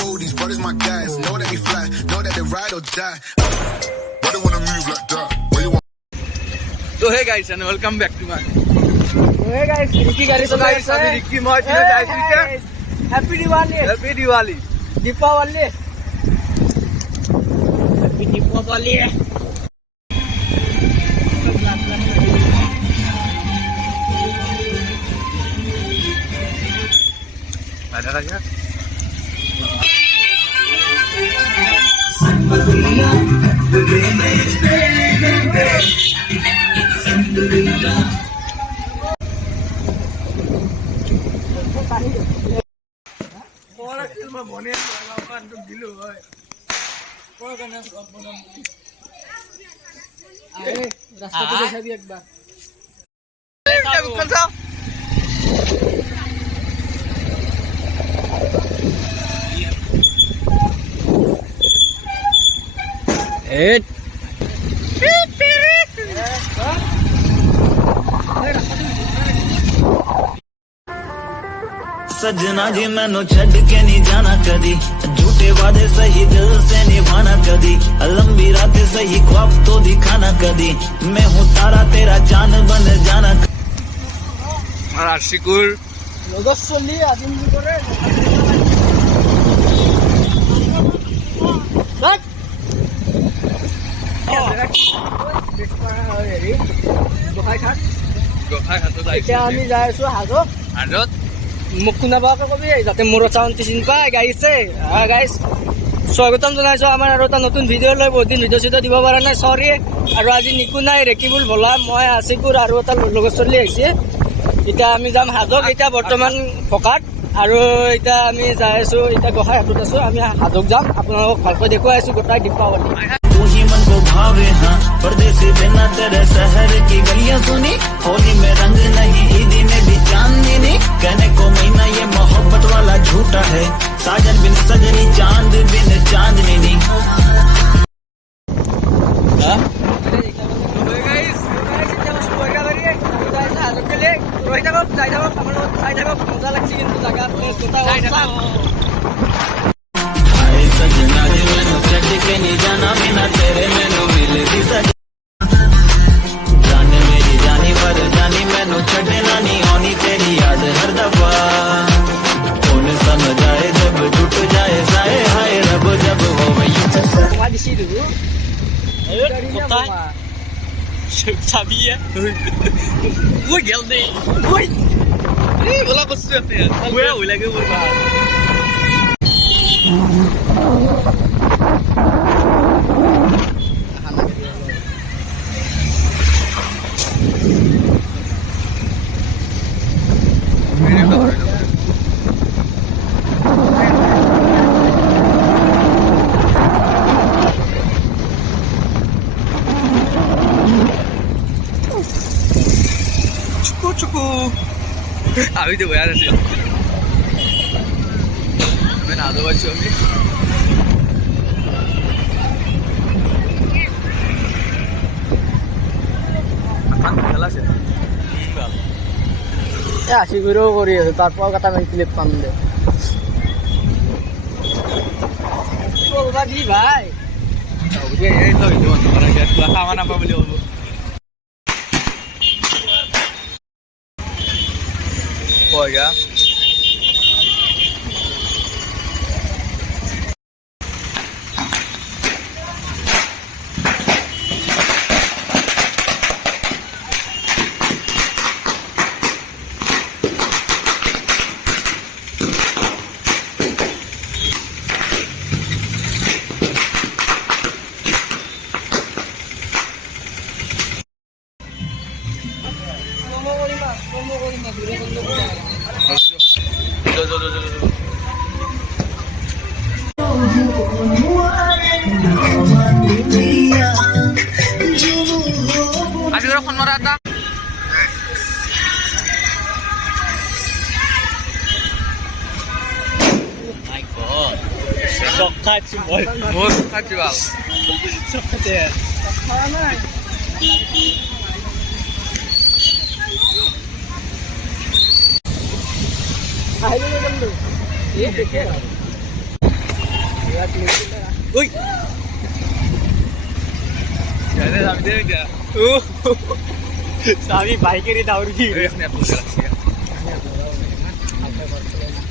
fool, these brothers my guys. Know that we fly, know that they ride or die. Why they wanna move like that? Where you want? So hey guys and welcome back to my. Hey guys, Ricky गाड़ी So guys, अभी Ricky मौज में जाए ठीक है. Happy Diwali, Happy Diwali. Deepavali, happy Deepavali. Ada aja. Orang ilmu bonek lawan tu gilu, oi. Kau kan nak bonek. अरे रास्ता पे देखा भी एक बार. Kita bukan sah. सजना जी मैनू छड़ के नहीं जाना कदी झूठे वादे सही दिल से निभाना कदी लंबी रातें सही ख्वाब तो दिखाना कदी मैं हूँ तारा तेरा चांद बन जाना Arsikur. लोगों सुनी आदिम जी को रे. बट. गोहाई खाट. Gokai satu lagi. क्या आनी जाए सो हाजो. Adot. মোক শুনা পাওয়াকে কবি যাতে মোর চাউন্টি চিন পায় গাইছে. গাইছ স্বাগতম জনাইছো আমাৰ আৰু এটা নতুন ভিডিঅ' লৈ বহুত দিন ভিডিঅ' দিব পৰা নাই সৰি আৰু আজি নিকু নাই ৰেকিবুল ভলা মই আছিকুৰ আৰু এটা লগত চলি আহিছে. এতিয়া আমি যাম হাজক. এতিয়া বৰ্তমান ফকাত আৰু এতিয়া আমি যাই আছো. এতিয়া গোহাই হাতত আছো. আমি হাজক যাম. আপোনালোকক ভালকৈ দেখুৱাই আছো গোটাই দীপাৱলী. तू ही मन को भावे हाँ परदेसी बिना तेरे शहर की गलियां सुनी होली में रंग नहीं ईदी में भी चांदनी नहीं कहने को महीना ये मोहब्बत वाला झूठा है साजन बिन सजनी चांद बिन चांदनी नहीं हाय सजना जी मैनू छड़ के नहीं जाना बिना तेरे मैनू मिलदी सजना जान मेरी जानी पर जानी मैनू छड़ना नहीं आनी तेरी याद हर दफा कौन समझ आए जब टूट जाए साए हाय रब जब हो वही Wah di situ. Ayo kota. Sabi ya. Gue gel deh. Gue. Ini bola kusut ya. Gue lagi berbahaya. Cukup. Abi tu bayar sih. Mana ada macam ni? Akan jelas ya. Ya siguro করি আছে. তারপর কথা আমি clip পাম দে. বলবা দি ভাই. Tahu dia itu orang dia sudah kawan apa beliau. Oh ya. Asik orang merata. My God. Sokkachi boy. Bos kacu bal. Sokkachi ya. Mana? Ayo dulu. Iya, Ui. Jadi sampai dia dia. চাবি বাইকের দাউর কি Ini aku jalan sih ya.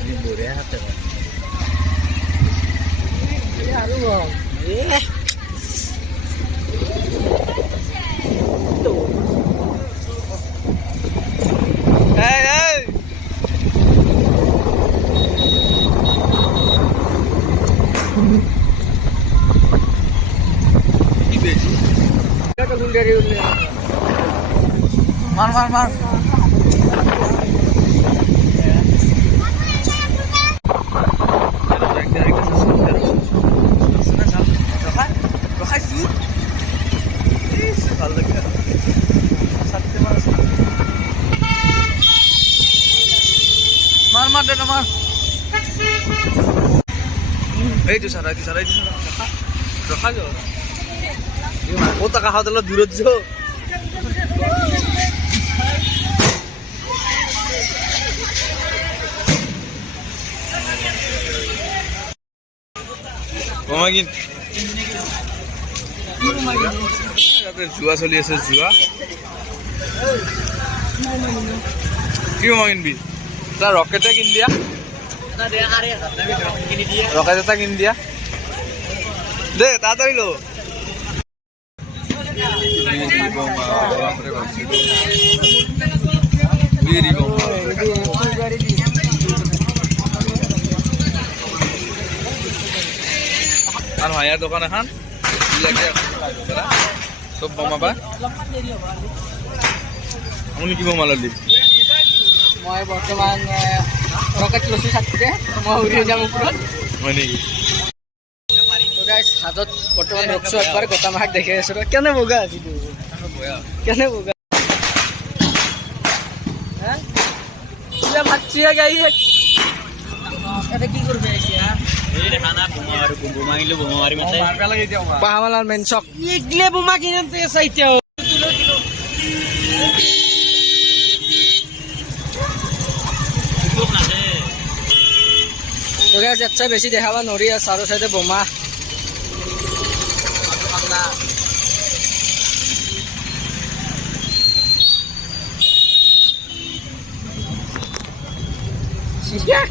Ini boleh ya hati. আৰু Hey hey. Mar. Mar. Itu sana. Rokha jo. Ini tak kah adalah durut jo. Bomagin. Jua চলি আছে জুৱা কি bomagin B তা rocket কিন দিয়া রকেট এটা কিন দিয়া দে তাড়াতাড়ি লো বিড়ি বোমা আর ভাইয়ার দোকান এখন সব বোমা পায় আপুনি কি বোমা ললি মই বৰ্তমান ৰকেট লৈছো ছাত্ৰীতে মই উৰি যাম ওপৰত হয় নেকি গাইছ হাতত বৰ্তমান ৰখছো একবাৰ গোটা মাক দেখি আছো কেনে বগা আজি কেনে বগা হ্যাঁ কিবা ভাতছিয়া গাই এটা কি করবে এতিয়া এই দেখানা বোমা আৰু বোমা গিলে বোমা মাৰি মাতে পেলাই এতিয়া পাহামালাৰ মেন চক ইগলে বোমা কিনতে আছে এতিয়া তো গাইছ আচ্ছা বেছি দেখাবা নৰি আছে চাৰো চাইডে বোমা Yeah.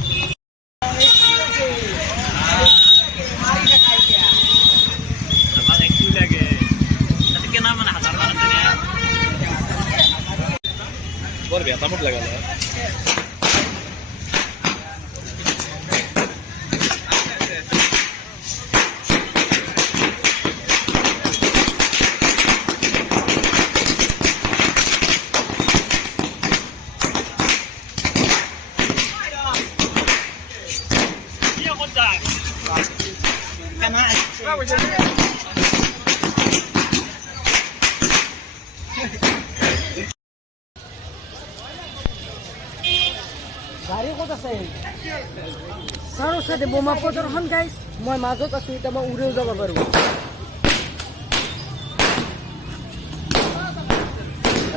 বৰ বেয়া তামোল লগালে গাড়ী ক'ত আছে চাৰো চাইডে বোমা প্ৰদৰ্শন গাইছ মই মাজত আছো এতিয়া মই উৰিও যাব পাৰো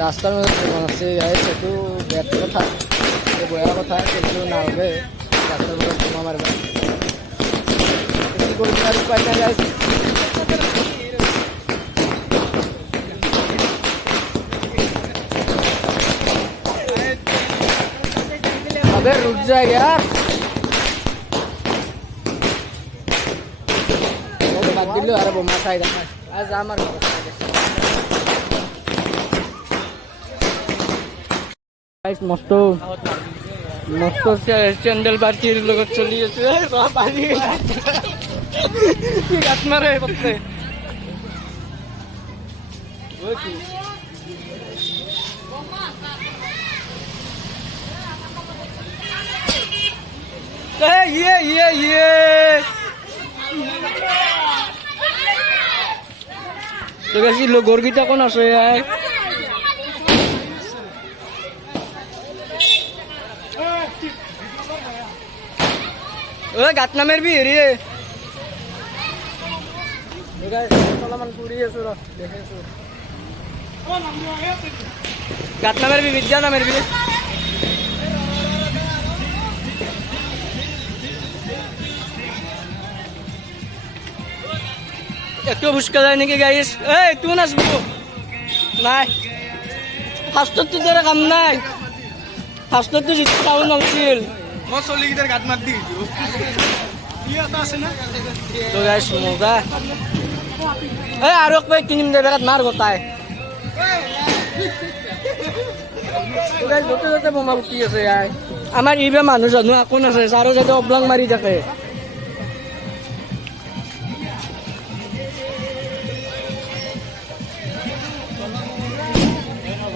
ৰাস্তাৰ মাজত বোমা আছে গাইছ এইটো বেয়া কথা বেয়া কথা কিন্তু নালাগে ৰাস্তাৰ মাজত বোমা মাৰিব কি কৰিম আৰু উপায় নাই গাইছ अबे रुक जा यार बात दिलो अरे बोमा साइड आज আমার गाइस मस्त স্যান্ডেল বাটির লগত চলি আছে পানি কি গাত মারে বসে ওই কি ये तो कैसी लोग गोरगीता कौन आसो यार ओए गातनामेर भी हेरी है मन पूरी है सुरा देखे सुर गातनामेर भी विद्या ना मेरे भी একটু ফুচকা যায় নেকি গাইছ এই তুই নাচবো নাই ফাৰ্ষ্টততো তোৰ কাম নাই ফাৰ্ষ্টততো যিটো চাউল নছিল মই চলিকেইটাৰ গাত মাত দি তো গাইছ মজা এই আৰু এক পেকেট কিনিম দে বেগাত মাৰ গোটাই য'তে য'তে বোমা ফুটি আছে ইয়াৰ আমাৰ ইবে মানুহ জানো একো নাছে চাৰো যাতে অবলাং মাৰি থাকে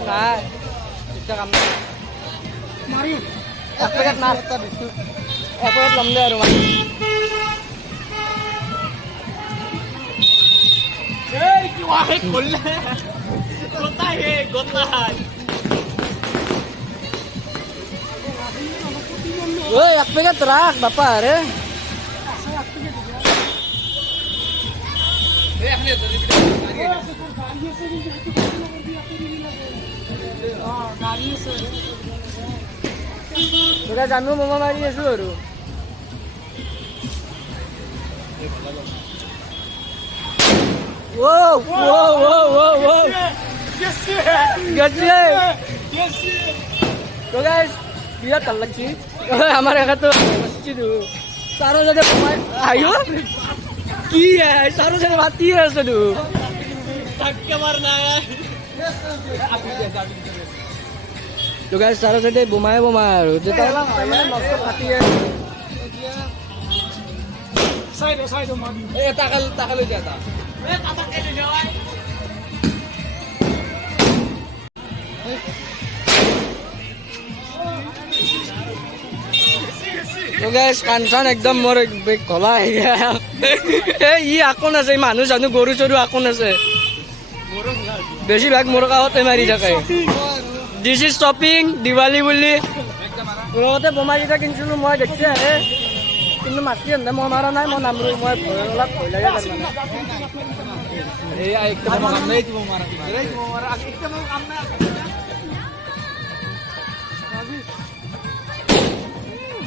নাই এতিয়া কাম নাই মাৰিম এক পেকেট মাৰ এক পেকেট ল'ম দে আৰু মাৰি ঐ এক পেকেট ৰাখ বাপা আৰে আমিও বোমা মাৰি আছো আৰু বিৰাট ভাল লাগছি আমাৰ এখাতো চাৰো যাতে আহিও কি চাৰো যাতে মাতি আছে তো চাৰো যাতে বোমাই আৰু ফাটি তাকালৈ দিয়া কাণ চান একদম মোৰ কলা ই আকোন আছে মানুহ জানো গৰু চৰু আকোন আছে বেছিভাগ মোৰ কাষতে মাৰি থাকে দিছ ইজ শ্বপিং দিৱালী বুলি লগতে বোমা কেইটা কিনিছিলো মই দেখছি আহে কিন্তু মাতি আনে মই মাৰা নাই মই নামৰো মই অলপ ভয় লাগে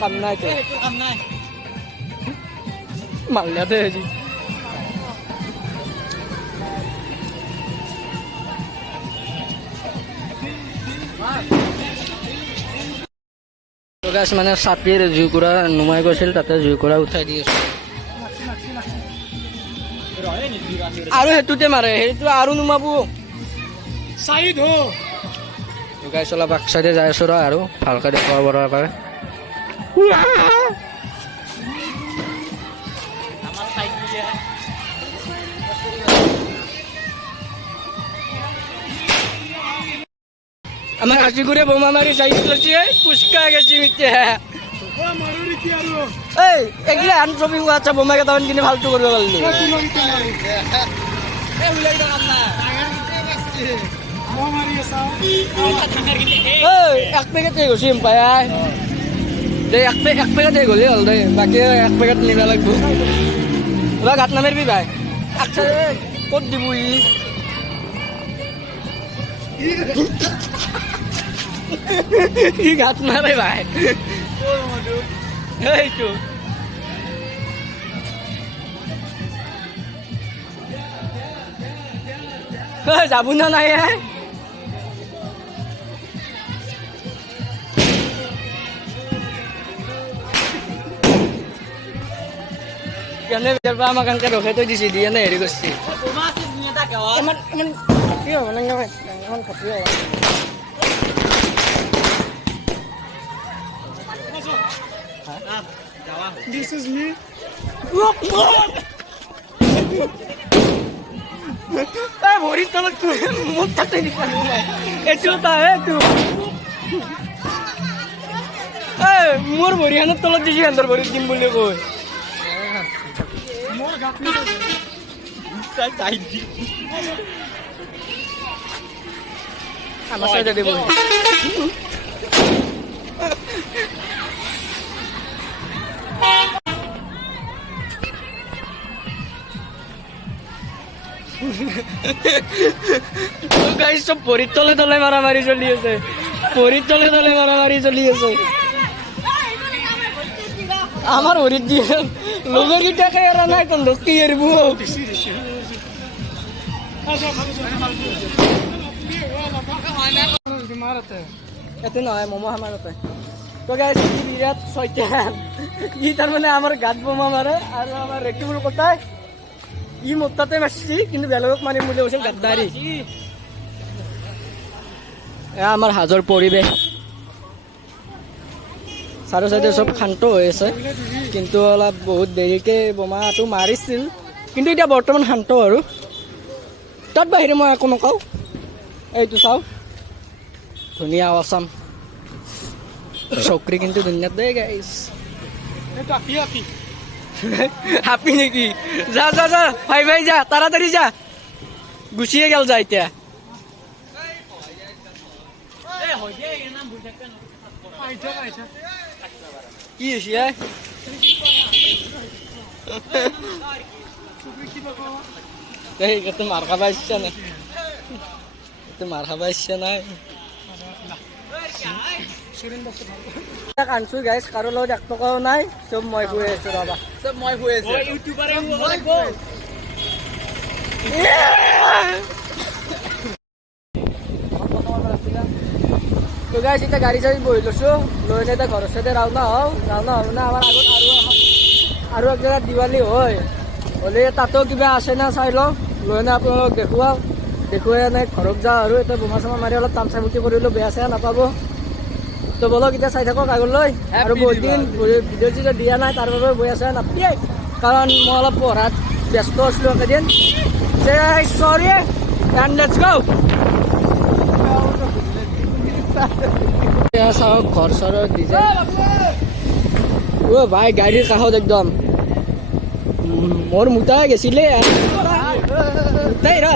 কাম নাই মাল্লা দে আজি মানে ছাতিৰ জুইকুৰা নুমাই গৈছিল তাতে জুইকুৰা উঠাই দি আছো আৰু সেইটোতে মাৰে সেইটো আৰু নুমাব গাইছ অলপ বাক চাইডে যাই আছো আৰু ভালকে দেখুৱাব পাৰে আমার হাসিগুড়ে বোমা মারি সাইকেল ফুচকা গেছি মিথ্যে এই এগুলো আনশপিং আচ্ছা বোমা কেতামান কিনে ফালতু করবে পারলি এক পেকেট গেছি পায় এক পেকেট গ'লে হ'ল দে বাকী এক পেকেট নিব লাগব ওলা গাত নামেরবি ভাই আচ্ছা ক'ত দিব ই গাত মারে ভাই এইটো যাব না নাই কেনে বেরবা আমাকে রখে তো দিছি দিয়ে না হেৰি করছি কি হ'ব না এখন খাতি হ'ব This is me. Hey, bori tolak tu. Muta tadi kan. Itu tak tu. Hey, mur bori anak tolak di sini antar bori tim boleh kau. Mur gak ni. Tak jadi. Apa saja dia boleh. Guys সব পরির তলে তলে মারামারি চলি আছে পরির তলে তলে মারামারি চলি আছে আমার হরির দিয়ে লোকের কি টাকা এরা নাই কোন লোক কি এরবো ইয়াতে নহয় ম'ম' আমাৰ ইয়াতে তো গাইছ ই বিৰাট ছয়তান ই তাৰমানে আমাৰ গাত বোমা মাৰে আৰু আমাৰ ৰেকিবুল কটাই ই মোৰ তাতে মাৰছি কিন্তু বেলেগক মাৰিম বুলি কৈছিল গাদ্দাৰী এয়া আমাৰ হাজৰ পৰিৱেশ চাৰো চাইডে চব শান্ত হৈ আছে কিন্তু অলপ বহুত দেৰিকে বোমাটো মাৰিছিল কিন্তু এতিয়া বৰ্তমান শান্ত আৰু তাত বাহিৰে মই একো নকওঁ এইটো চাওঁ ধুনীয়া আৱাচাম চকৰি কিন্তু ধুনীয়া দেই গাইছ হাপি নেকি যা যা যা ভাই ভাই যা তাড়াতাড়ি যা গুছিয়ে গেল যা এতিয়া কি হৈছে এই তো মার খাবা ইচ্ছা নাই তো মার খাবা ইচ্ছা নাই আনছো গাইছ কাৰো লগত 1 টকাও নাই চব মই গৈ আছো ৰবা চব মই হৈ আছে ইউটিউবাৰে তো গাইছ এতিয়া গাড়ী চাড়ী বহি লৈছো লৈ এতিয়া ঘৰৰ চাইডে ৰাওনা হওঁ না আমাৰ আগত আৰু এক জেগাত দিৱালী হয় হ'লে তাতো কিবা আছে না চাই লওঁ লৈ না আপোনালোকক দেখুৱাই নাই ঘৰত যাওঁ আৰু এতিয়া বোমা চোমা মাৰি অলপ তামচা ফুৰ্তি কৰিলোঁ বেয়া চেয়া নাপাব তো বলক এতিয়া চাই থাকক আগলৈ আৰু বহুত দিন ভিডিঅ' চিডিঅ' দিয়া নাই তাৰ বাবে বেয়া চেয়া নাপায় কাৰণ মই অলপ পঢ়াত ব্যস্ত আছিলোঁ একেদিন চৰি এণ্ড লেটছ গো চাওক ঘৰ চৰৰ ডিজাইন অ' ভাই গাড়ীৰ কাষত একদম মোৰ মোটাই গেছিলে মোটাই ৰ